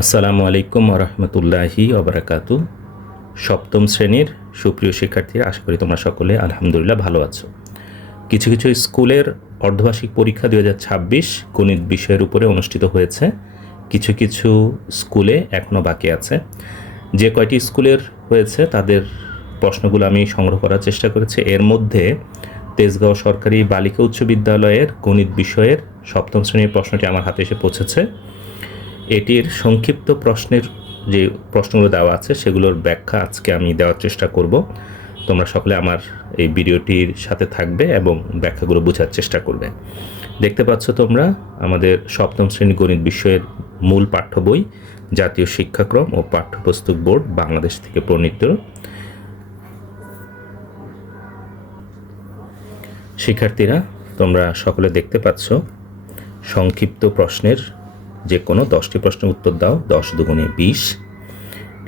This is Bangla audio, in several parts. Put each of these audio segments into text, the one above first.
আসসালামু আলাইকুম রহমতুল্লাহি ওবরাকাতু। সপ্তম শ্রেণীর সুপ্রিয় শিক্ষার্থীরা, আশা করি তোমরা সকলে আলহামদুলিল্লাহ ভালো আছো। কিছু কিছু স্কুলের অর্ধবার্ষিক পরীক্ষা 2026 গণিত বিষয়ের উপরে অনুষ্ঠিত হয়েছে। কিছু কিছু স্কুলে এখনও বাকি আছে। যে কয়টি স্কুলের হয়েছে তাদের প্রশ্নগুলো আমি সংগ্রহ করার চেষ্টা করেছি। এর মধ্যে তেজগাঁও সরকারি বালিকা উচ্চ বিদ্যালয়ের গণিত বিষয়ের সপ্তম শ্রেণীর প্রশ্নটি আমার হাতে এসে পৌঁছেছে। এটির সংক্ষিপ্ত প্রশ্নের যে প্রশ্নগুলো দেওয়া আছে সেগুলোর ব্যাখ্যা আজকে আমি দেওয়ার চেষ্টা করব। তোমরা সকলে আমার এই ভিডিওটির সাথে থাকবে এবং ব্যাখ্যাগুলো বোঝার চেষ্টা করবে। দেখতে পাচ্ছ তোমরা আমাদের সপ্তম শ্রেণী গণিত বিষয়ের মূল পাঠ্য বই, জাতীয় শিক্ষাক্রম ও পাঠ্যপুস্তক বোর্ড বাংলাদেশ থেকে প্রণীত। শিক্ষার্থীরা, তোমরা সকলে দেখতে পাচ্ছ সংক্ষিপ্ত প্রশ্নের যে কোনো 10টি প্রশ্নের উত্তর দাও। 10 দুগুণে 20,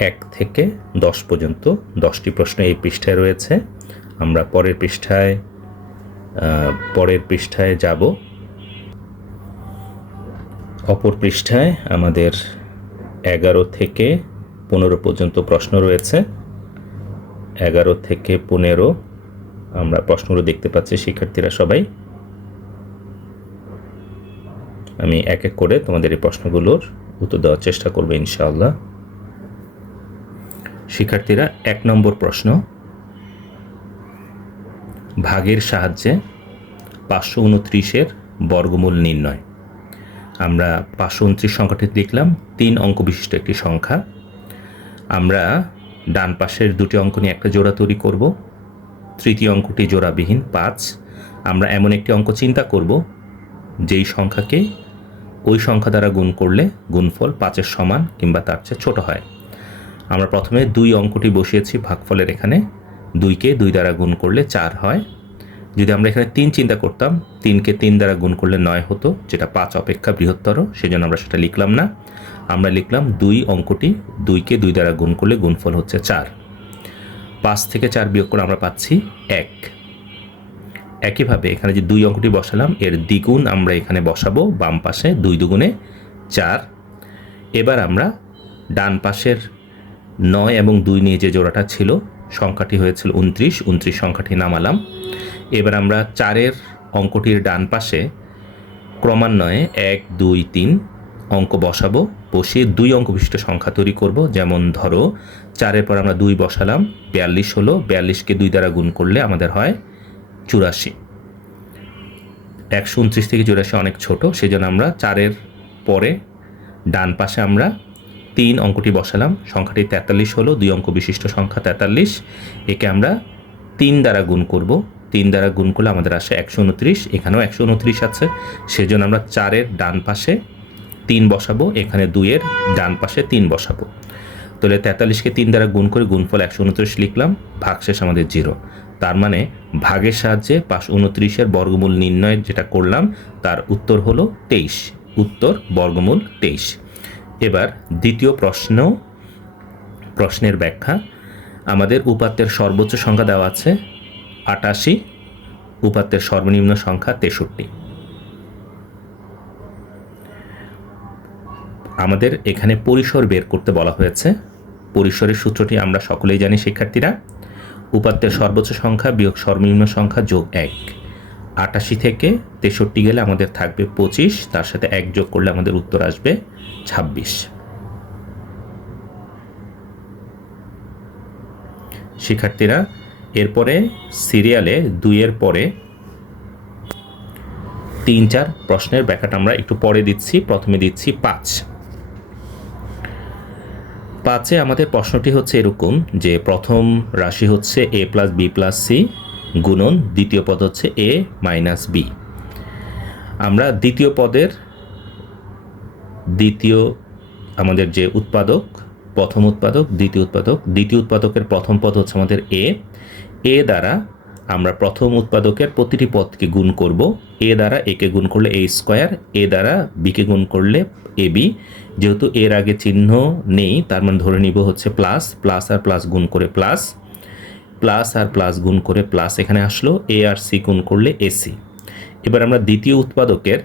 1 থেকে 10 পর্যন্ত 10টি প্রশ্ন এই পৃষ্ঠায় রয়েছে। আমরা পরের পৃষ্ঠায় যাব। অপর পৃষ্ঠায় আমাদের 11 থেকে 15 পর্যন্ত প্রশ্ন রয়েছে। 11 থেকে 15 আমরা প্রশ্নগুলো দেখতে পাচ্ছি। শিক্ষার্থীরা সবাই, আমি এক এক করে তোমাদের এই প্রশ্নগুলোর উত্তর দেওয়ার চেষ্টা করবো ইনশাআল্লাহ। শিক্ষার্থীরা, 1 নম্বর প্রশ্ন, ভাগের সাহায্যে 529-এর বর্গমূল নির্ণয়। আমরা 529 সংখ্যাটি লিখলাম, 3 অঙ্ক বিশিষ্ট একটি সংখ্যা। আমরা ডান পাশের দুটি অঙ্ক নিয়ে একটা জোড়া তৈরি করব। তৃতীয় অঙ্কটি জোড়াবিহীন 5। আমরা এমন একটি অঙ্ক চিন্তা করব যেই সংখ্যাকে ওই সংখ্যা দ্বারা গুণ করলে গুণফল 5-এর সমান কিংবা তার চেয়ে ছোট হয়। আমরা প্রথমে 2 অঙ্কটি বসিয়েছি ভাগফলের এখানে। 2কে 2 দ্বারা গুণ করলে 4 হয়। যদি আমরা এখানে 3 চিন্তা করতাম, 3কে 3 দ্বারা গুণ করলে 9 হতো, যেটা 5 অপেক্ষা বৃহত্তর, সেজন্য আমরা সেটা লিখলাম না। আমরা লিখলাম 2 অঙ্কটি 2কে 2 দ্বারা গুণ করলে গুণফল হচ্ছে 4। 5 থেকে 4 বিয়োগ করে আমরা পাচ্ছি 1। একইভাবে এখানে যে 2 অঙ্কটি বসালাম, এর দ্বিগুণ আমরা এখানে বসাবো বাম পাশে, 2 দুগুণে 4। এবার আমরা ডান পাশের 9 এবং 2 নিয়ে যে জোড়াটা ছিল, সংখ্যাটি হয়েছিল 29 সংখ্যাটি নামালাম। এবার আমরা 4-এর অঙ্কটির ডান পাশে ক্রমান্বয়ে 1 2 3 অঙ্ক বসাবো। বসিয়ে 2 অঙ্ক বিশিষ্ট সংখ্যা তৈরি করব। যেমন ধরো 4-এর পর আমরা 2 বসালাম, 42 হলো। 42কে 2 দ্বারা গুণ করলে আমাদের হয় 84। 129 থেকে 84 অনেক ছোট, সেজন্য আমরা 4-এর পরে ডান পাশে আমরা 3 অঙ্কটি বসালাম। সংখ্যাটি 43 হলো, 2 অঙ্ক বিশিষ্ট সংখ্যা 43। একে আমরা 3 দ্বারা গুণ করব। 3 দ্বারা গুণ করলে আমাদের আসে 129। এখানেও 129 আছে, সেজন্য আমরা 4-এর ডান পাশে 3 বসাবো, এখানে 2-এর ডান পাশে 3 বসাবো। তাহলে 43কে 3 দ্বারা গুণ করে গুণফল 129 লিখলাম। ভাগশেষ আমাদের 0। তার মানে ভাগের সাহায্যে 529-এর বর্গমূল নির্ণয় যেটা করলাম, তার উত্তর হলো 23। উত্তর বর্গমূল 23। এবার দ্বিতীয় প্রশ্নের ব্যাখ্যা। আমাদের উপাত্তের সর্বোচ্চ সংখ্যা দেওয়া আছে 88, উপাত্তের সর্বনিম্ন সংখ্যা 63। আমাদের এখানে পরিসর বের করতে বলা হয়েছে। পরিসরের সূত্রটি আমরা সকলেই জানি শিক্ষার্থীরা। উপাত্তের সর্বোচ্চ সংখ্যা বিয়োগ সর্বনিম্ন সংখ্যা যোগ 1। 88 থেকে 63 গেলে আমাদের থাকবে 25, তার সাথে 1 যোগ করলে আমাদের উত্তর আসবে 26। শিক্ষার্থীরা, এরপরে সিরিয়ালে 2-এর পরে 3 4 প্রশ্নের ব্যাখ্যাটা আমরা একটু পরে দিচ্ছি। প্রথমে দিচ্ছি 5-এ আমাদের প্রশ্নটি হচ্ছে এরকম যে প্রথম রাশি হচ্ছে a plus B plus C গুণন দ্বিতীয় পদ হচ্ছে a মাইনাস বি। আমরা দ্বিতীয় পদের আমাদের যে উৎপাদক, প্রথম উৎপাদক, দ্বিতীয় উৎপাদকের প্রথম পদ হচ্ছে আমাদের এ দ্বারা আমরা প্রথম উৎপাদকের প্রতিটি পদকে গুণ করব। এ দ্বারা একে গুণ করলে এ স্কোয়ার, এ দ্বারা বিকে গুণ করলে এ বি। যেহেতু এর আগে চিহ্ন নেই, তার মানে ধরে নিব হচ্ছে প্লাস। প্লাস আর প্লাস গুণ করে প্লাস, প্লাস আর প্লাস গুণ করে প্লাস এখানে আসলো। এ আর সি গুণ করলে এসি। এবার আমরা দ্বিতীয় উৎপাদকের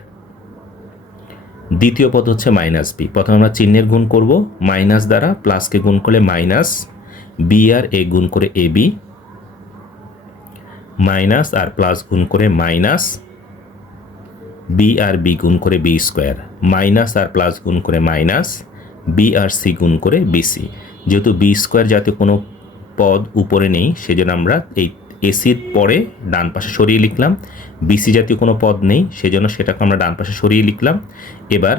দ্বিতীয় পদ হচ্ছে মাইনাস বি। প্রথমে আমরা চিহ্নের গুণ করব, মাইনাস দ্বারা প্লাসকে গুণ করলে মাইনাস, বি আর এ গুণ করে A B, minus R plus গুণ করে মাইনাস, বি আর বি গুণ করে বি স্কোয়ার, মাইনাস আর প্লাস গুণ করে মাইনাস, বি আর সি গুণ করে বিসি। যেহেতু বি স্কোয়ার জাতীয় কোনো পদ উপরে নেই, সেজন্য আমরা এই এসির পরে ডান পাশে সরিয়ে লিখলাম। বিসি জাতীয় কোনো পদ নেই, সেজন্য সেটাকে আমরা ডান পাশে সরিয়ে লিখলাম। এবার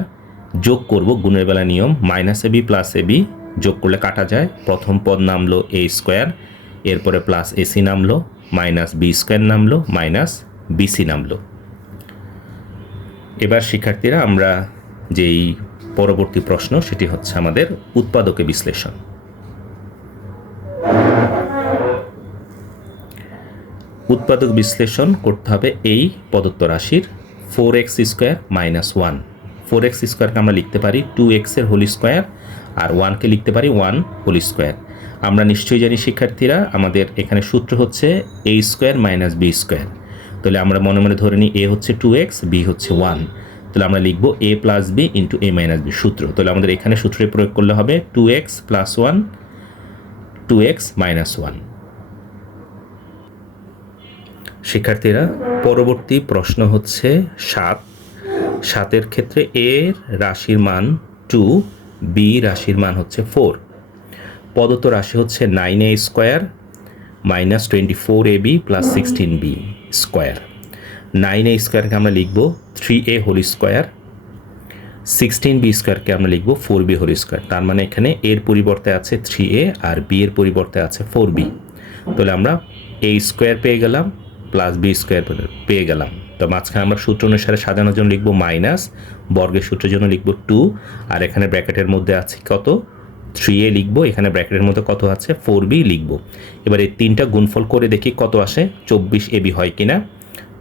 যোগ করব গুণের বেলা নিয়ম, minus A B plus A B যোগ করলে কাটা যায়। প্রথম পদ নামলো এ স্কোয়ার, এরপরে প্লাস এসি নামলো, মাইনাস বি স্কোয়ার নামলো, মাইনাস বিসি নামলো। এবার শিক্ষার্থীরা আমরা যেই পরবর্তী প্রশ্ন, সেটি হচ্ছে আমাদের উৎপাদকে বিশ্লেষণ। উৎপাদক বিশ্লেষণ করতে হবে এই প্রদত্ত রাশির 4x স্কোয়ার মাইনাস 1। 4x স্কোয়ারকে আমরা লিখতে পারি 2x এর হোল স্কোয়ার, আর 1কে লিখতে পারি 1 হোল স্কোয়ার। আমরা নিশ্চয়ই জানি শিক্ষার্থীরা, আমাদের এখানে সূত্র হচ্ছে a square minus B square. তাহলে আমরা মনে মনে ধরে নিই a হচ্ছে 2x, b হচ্ছে 1। তাহলে আমরা লিখবো a plus B into a minus B সূত্র। তাহলে আমাদের এখানে সূত্রে প্রয়োগ করলে হবে 2x প্লাস 1, 2x মাইনাস 1। শিক্ষার্থীরা, পরবর্তী প্রশ্ন হচ্ছে 7। 7-এর ক্ষেত্রে এ রাশির মান 2, বি রাশির মান হচ্ছে 4। প্রদত্ত রাশি হচ্ছে 9a square minus 24ab plus 16b square. 9a স্কোয়ারকে আমরা লিখব 3a হোল স্কোয়ার, 16b স্কোয়ারকে আমরা লিখব 4b হোল স্কোয়ার। তার মানে এখানে এর পরিবর্তে আছে 3a আর বি এর পরিবর্তে আছে 4b। তাহলে আমরা a স্কোয়ার পেয়ে গেলাম প্লাস বি স্কোয়ার পেয়ে গেলাম। তো মাঝখানে আমরা সূত্র অনুসারে সাজানোর জন্য লিখব মাইনাস, বর্গের সূত্রের জন্য লিখব 2, আর এখানে ব্র্যাকেটের মধ্যে আছে কত 3a লিখব, এখানে ব্র্যাকেটের মধ্যে কত আছে 4b লিখব। এবার এই তিনটা গুণফল করে দেখি কত আসে, 24ab হয় কিনা।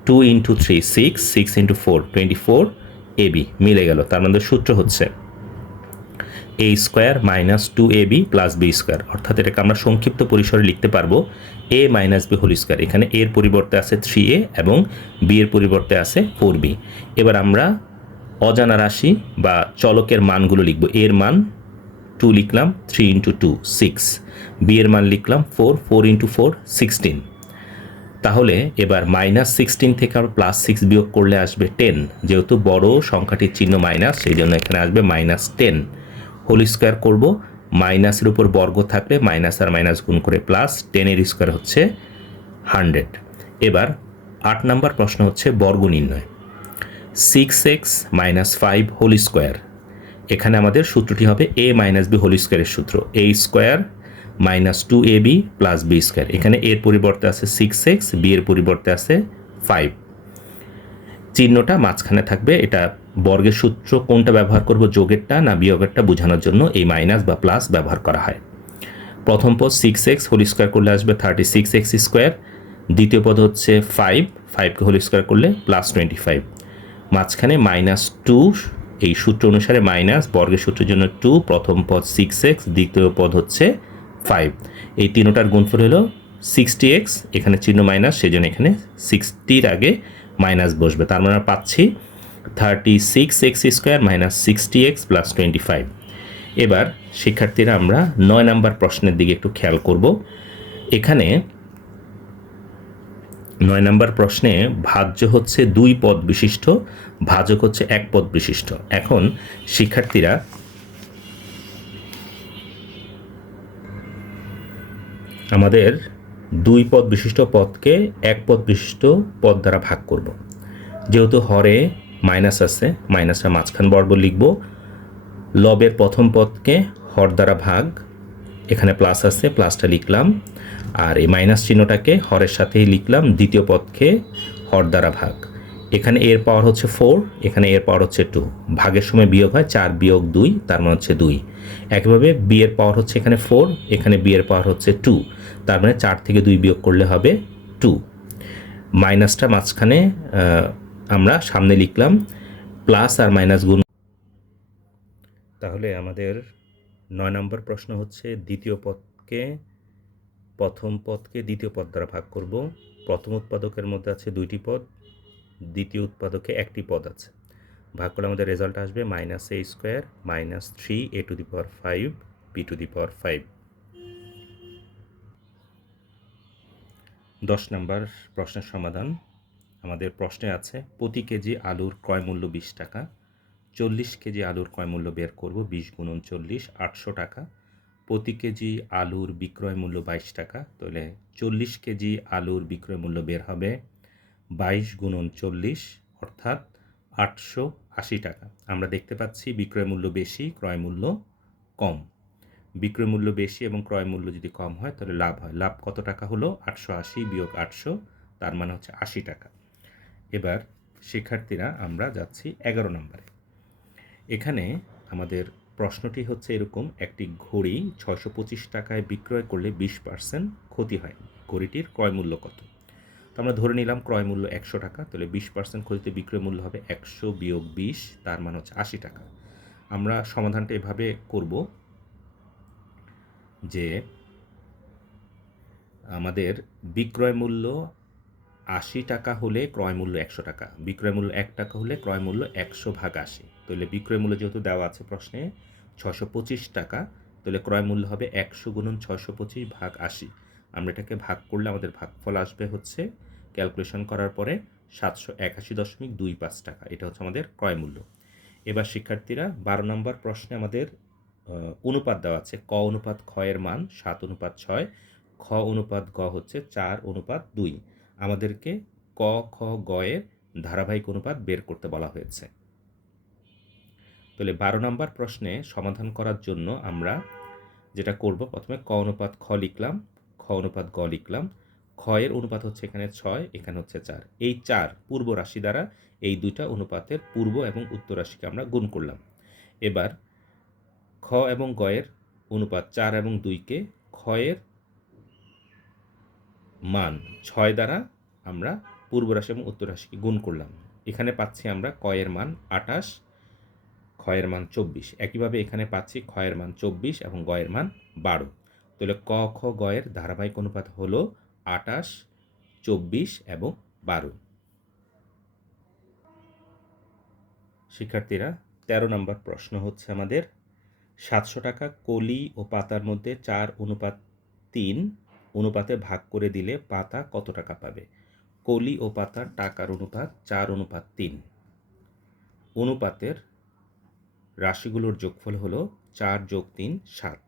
2 ইন্টু 3 6, 6 ইন্টু 4 24ab মিলে গেল। তার মধ্যে সূত্র হচ্ছে a square minus 2ab plus B square, অর্থাৎ এটাকে আমরা সংক্ষিপ্ত পরিসরে লিখতে পারবো a minus B whole square. এখানে এর পরিবর্তে আছে 3a এবং বি এর পরিবর্তে আছে 4b। এবার আমরা অজানা রাশি বা চলকের মানগুলো লিখব। এর মান 2 লিখলাম, 3 ইন্টু 2 6, বি এর মান লিখলাম 4, 4 ইন্টু 4 16। তাহলে এবার মাইনাস 16 থেকে আবার প্লাস 6 বিয়োগ করলে আসবে 10। যেহেতু বড় সংখ্যাটির চিহ্ন মাইনাস, সেই জন্য এখানে আসবে মাইনাস 10 হোল স্কোয়ার করব। মাইনাসের উপর বর্গ থাকলে মাইনাস আর মাইনাস গুণ করে প্লাস, 10 এর স্কোয়ার হচ্ছে 100। এবার 8 নম্বর প্রশ্ন হচ্ছে বর্গ নির্ণয়। 6x মাইনাস 5 হোল স্কোয়ার, এখানে আমাদের সূত্রটি হবে a মাইনাস বি হোল স্কোয়ারের সূত্র, a square minus 2ab plus B square. এখানে এর পরিবর্তে আছে 6x, বি এর পরিবর্তে আছে 5। চিহ্নটা মাঝখানে থাকবে। এটা বর্গের সূত্র কোনটা ব্যবহার করব, যোগেরটা না বিয়োগেরটা বোঝানোর জন্য এই মাইনাস বা প্লাস ব্যবহার করা হয়। প্রথম পদ 6x হোল স্কোয়ার করলে আসবে 36x স্কোয়ার। দ্বিতীয় পদ হচ্ছে 5, 5কে হোল স্কোয়ার করলে প্লাস 25। মাঝখানে মাইনাস 2, এই সূত্র অনুসারে মাইনাস, বর্গের সূত্রের জন্য 2, প্রথম পদ 6x, দ্বিতীয় পদ হচ্ছে 5। এই তিনটার গুণফল হলো 60x, এখানে চিহ্ন মাইনাস, সেজন্য এখানে 60-র আগে মাইনাস বসবে। তার মানে পাচ্ছি 36x square minus 60x plus 25। এবার শিক্ষার্থীরা আমরা 9 নম্বর প্রশ্নের দিকে একটু খেয়াল করব। এখানে 9 নম্বর প্রশ্নে ভাজ্য হচ্ছে 2 পদ বিশিষ্ট, ভাজক হচ্ছে 1 পদ বিশিষ্ট। এখন শিক্ষার্থীরা আমাদের 2 পদ বিশিষ্ট পদকে 1 পদ বিশিষ্ট পদ দ্বারা ভাগ করব। যেহেতু হরে মাইনাস আছে, মাইনাসটা মাঝখান বর্গ লিখব। লবের প্রথম পদকে হর দ্বারা ভাগ, এখানে প্লাস আছে, প্লাসটা লিখলাম। আর এই মাইনাস চিহ্নটাকে হরের সাথেই লিখলাম। দ্বিতীয় পদকে হর দ্বারা ভাগ, এখানে এর পাওয়ার হচ্ছে 4, এখানে এর পাওয়ার হচ্ছে 2। ভাগের সময় বিয়োগ হয়, 4 বিয়োগ 2, তার মানে হচ্ছে 2। একইভাবে বি এর পাওয়ার হচ্ছে এখানে 4, এখানে বি এর পাওয়ার হচ্ছে 2, তার মানে 4 থেকে 2 বিয়োগ করলে হবে 2। মাইনাসটা মাঝখানে আমরা সামনে লিখলাম, প্লাস আর মাইনাস গুণ। তাহলে আমাদের 9 নম্বর প্রশ্ন হচ্ছে দ্বিতীয় পদকে প্রথম পদকে দ্বিতীয় পদ দ্বারা ভাগ করব। প্রথম উৎপাদকের মধ্যে আছে 2টি পদ, দ্বিতীয় উৎপাদকে 1টি পদ আছে। ভাগ করলে আমাদের রেজাল্ট আসবে -a² -3a⁵ b⁵ 10 নম্বর প্রশ্নের সমাধান। আমাদের প্রশ্নে আছে প্রতি কেজি আলুর ক্রয় মূল্য 20 টাকা, 40 কেজি আলুর ক্রয় মূল্য বের করব, 20 × 40 800 টাকা। প্রতি কেজি আলুর বিক্রয় মূল্য 22 টাকা, তাহলে 40 কেজি আলুর বিক্রয় মূল্য বের হবে 22 × 40 অর্থাৎ 880 টাকা। আমরা দেখতে পাচ্ছি বিক্রয় মূল্য বেশি, ক্রয় মূল্য কম। বিক্রয় মূল্য বেশি এবং ক্রয় মূল্য যদি কম হয় তাহলে লাভ হয়। লাভ কত টাকা হলো? 880 বিয়োগ 800, তার মানে হচ্ছে 80 টাকা। এবার শিক্ষার্থীরা আমরা যাচ্ছি 11 নম্বরে। এখানে আমাদের প্রশ্নটি হচ্ছে এরকম, একটি ঘড়ি 625 টাকায় বিক্রয় করলে 20% ক্ষতি হয়, ঘড়িটির ক্রয় মূল্য কত? তো আমরা ধরে নিলাম ক্রয় মূল্য 100 টাকা, তাহলে 20% ক্ষতিতে বিক্রয় মূল্য হবে 100 বিয়োগ 20, তার মানে হচ্ছে 80 টাকা। আমরা সমাধানটা এভাবে করব যে আমাদের বিক্রয় মূল্য 80 টাকা হলে ক্রয় মূল্য 100 টাকা, বিক্রয় মূল্য 1 টাকা হলে ক্রয় মূল্য 100/80। তাহলে বিক্রয় মূল্য যেহেতু দেওয়া আছে প্রশ্নে 625 টাকা, তাহলে ক্রয় মূল্য হবে 100 × 625/80। আমরা এটাকে ভাগ করলে আমাদের ভাগফল আসবে হচ্ছে ক্যালকুলেশন করার পরে 781.25 টাকা। এটা হচ্ছে আমাদের ক্রয় মূল্য। এবার শিক্ষার্থীরা 12 নম্বর প্রশ্নে আমাদের অনুপাত দেওয়া আছে। ক অনুপাত খ এর মান 7:6, খ অনুপাত গ হচ্ছে 4:2। আমাদেরকে ক, খ, গ এর ধারাবাহিক অনুপাত বের করতে বলা হয়েছে। তাহলে 12 নম্বর প্রশ্নে সমাধান করার জন্য আমরা যেটা করব, প্রথমে ক অনুপাত খ লিখলাম, খ অনুপাত গ লিখলাম। খ এর অনুপাত হচ্ছে এখানে 6, এখানে হচ্ছে 4। এই 4 পূর্ব রাশি দ্বারা এই দুইটা অনুপাতের পূর্ব এবং উত্তর রাশিকে আমরা গুণ করলাম। এবার খ এবং গ এর অনুপাত 4 এবং 2কে খ এর মান 6 দ্বারা আমরা পূর্ব রাশি এবং উত্তর রাশিকে গুণ করলাম। এখানে পাচ্ছি আমরা ক এর মান 28, খ এর মান 24। একইভাবে এখানে পাচ্ছি খ এর মান 24 এবং গ এর মান 12। তাহলে ক, খ, গ এর ধারাবাহিক অনুপাত হলো 28, 24 এবং 12। শিক্ষার্থীরা 13 নম্বর প্রশ্ন হচ্ছে আমাদের 700 টাকা কলি ও পাতার মধ্যে 4:3 অনুপাতে ভাগ করে দিলে পাতা কত টাকা পাবে? কলি ও পাতার টাকার অনুপাত 4:3। অনুপাতের রাশিগুলোর যোগফল হলো 4 + 3 7।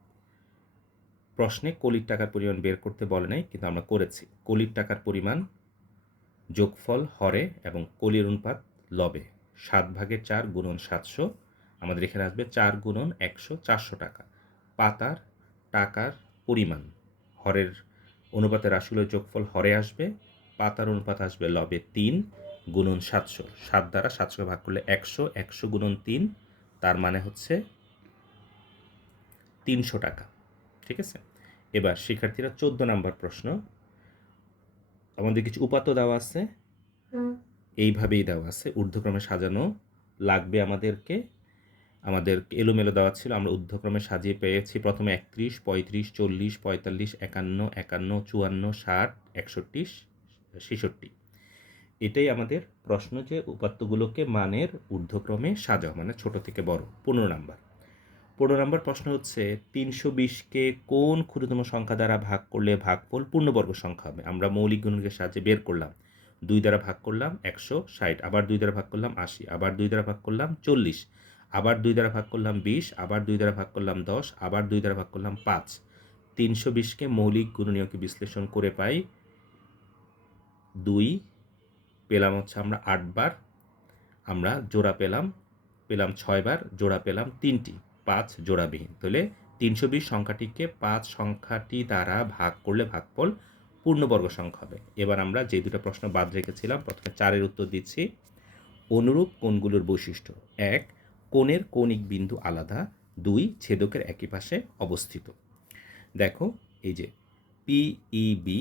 প্রশ্নে কলির টাকার পরিমাণ বের করতে বলে নাই, কিন্তু আমরা করেছি। কলির টাকার পরিমাণ যোগফল হরে এবং কলির অনুপাত লবে। 7/4 × 700, আমাদের এখানে আসবে 4 × 100 400 টাকা। পাতার টাকার পরিমাণ হরের অনুপাতের রাশিগুলোর যোগফল হরে আসবে, পাতার অনুপাত আসবে লবে 3 × 700। 7 দ্বারা 700কে ভাগ করলে 100, 100 × 3, তার মানে হচ্ছে 300 টাকা। ঠিক আছে। এবার শিক্ষার্থীরা 14 নম্বর প্রশ্ন। আমাদের কিছু উপাত্ত দেওয়া আছে, এইভাবেই দেওয়া আছে, ঊর্ধ্বক্রমে সাজানো লাগবে আমাদেরকে। আমাদের এলোমেলো দেওয়া ছিল, আমরা ঊর্ধ্বক্রমে সাজিয়ে পেয়েছি। প্রথমে 31, 35, 40, 45, 51, 51, 54, 60, 61, 66। এটাই আমাদের প্রশ্ন, যে উপাত্তগুলোকে মানের ঊর্ধ্বক্রমে সাজাও, মানে ছোট থেকে বড়। 15 নম্বর। 15 নম্বর প্রশ্ন হচ্ছে 320কে কোন ক্ষুদ্রতম সংখ্যা দ্বারা ভাগ করলে ভাগফল পূর্ণবর্গ সংখ্যা হবে? আমরা মৌলিক গুণকের সাহায্যে বের করলাম। 2 দ্বারা ভাগ করলাম 160, আবার 2 দ্বারা ভাগ করলাম 80, আবার 2 দ্বারা ভাগ করলাম 40, আবার 2 দ্বারা ভাগ করলাম 20, আবার 2 দ্বারা ভাগ করলাম 10, আবার 2 দ্বারা ভাগ করলাম 5। 320কে মৌলিক গুণনীয়কে বিশ্লেষণ করে পাই 2, পেলাম হচ্ছে আমরা 8 বার, আমরা জোড়া পেলাম 6 বার, জোড়া পেলাম 3টি, 5 জোড়াবিহীন। তাহলে 320 সংখ্যাটিকে 5 সংখ্যাটি দ্বারা ভাগ করলে ভাগফল পূর্ণবর্গ সংখ্যা হবে। এবার আমরা যে দুটো প্রশ্ন বাদ রেখেছিলাম, প্রথমে 4-এর উত্তর দিচ্ছি। অনুরূপ কোণগুলোর বৈশিষ্ট্য: 1, কোণের কৌণিক বিন্দু আলাদা। 2, ছেদকের একই পাশে অবস্থিত। দেখো এই যে পিইবি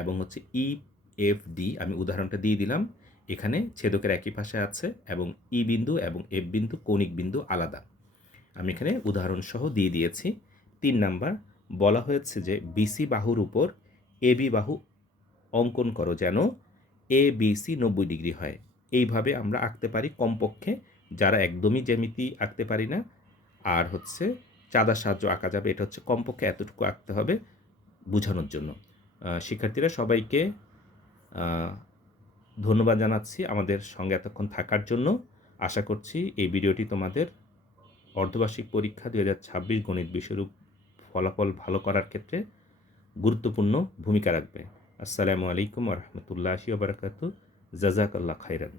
এবং হচ্ছে ইএফডি, আমি উদাহরণটা দিয়ে দিলাম। এখানে ছেদকের একই পাশে আছে এবং ই বিন্দু এবং এফ বিন্দু কৌণিক বিন্দু আলাদা, আমি এখানে উদাহরণ সহ দিয়ে দিয়েছি। 3 নাম্বার বলা হয়েছে যে বিসি বাহুর উপর এবি বাহু অঙ্কন করো যেন এ বিসি 90 ডিগ্রি হয়। এইভাবে আমরা আঁকতে পারি কমপক্ষে যারা একদমই জ্যামিতি আঁকতে পারি না, আর হচ্ছে চাঁদার সাহায্য আঁকা যাবে, এটা হচ্ছে কমপক্ষে এতটুকু আঁকতে হবে বোঝানোর জন্য। শিক্ষার্থীরা সবাইকে ধন্যবাদ জানাচ্ছি আমাদের সঙ্গে এতক্ষণ থাকার জন্য। আশা করছি এই ভিডিওটি তোমাদের অর্ধবার্ষিক পরীক্ষা 2026 গণিত বিষয়ের ফলাফল ভালো করার ক্ষেত্রে গুরুত্বপূর্ণ ভূমিকা রাখবে। আসসালামু আলাইকুম ওয়া রাহমাতুল্লাহি ওয়া বারাকাতুহু। জাযাকাল্লাহ খাইরান।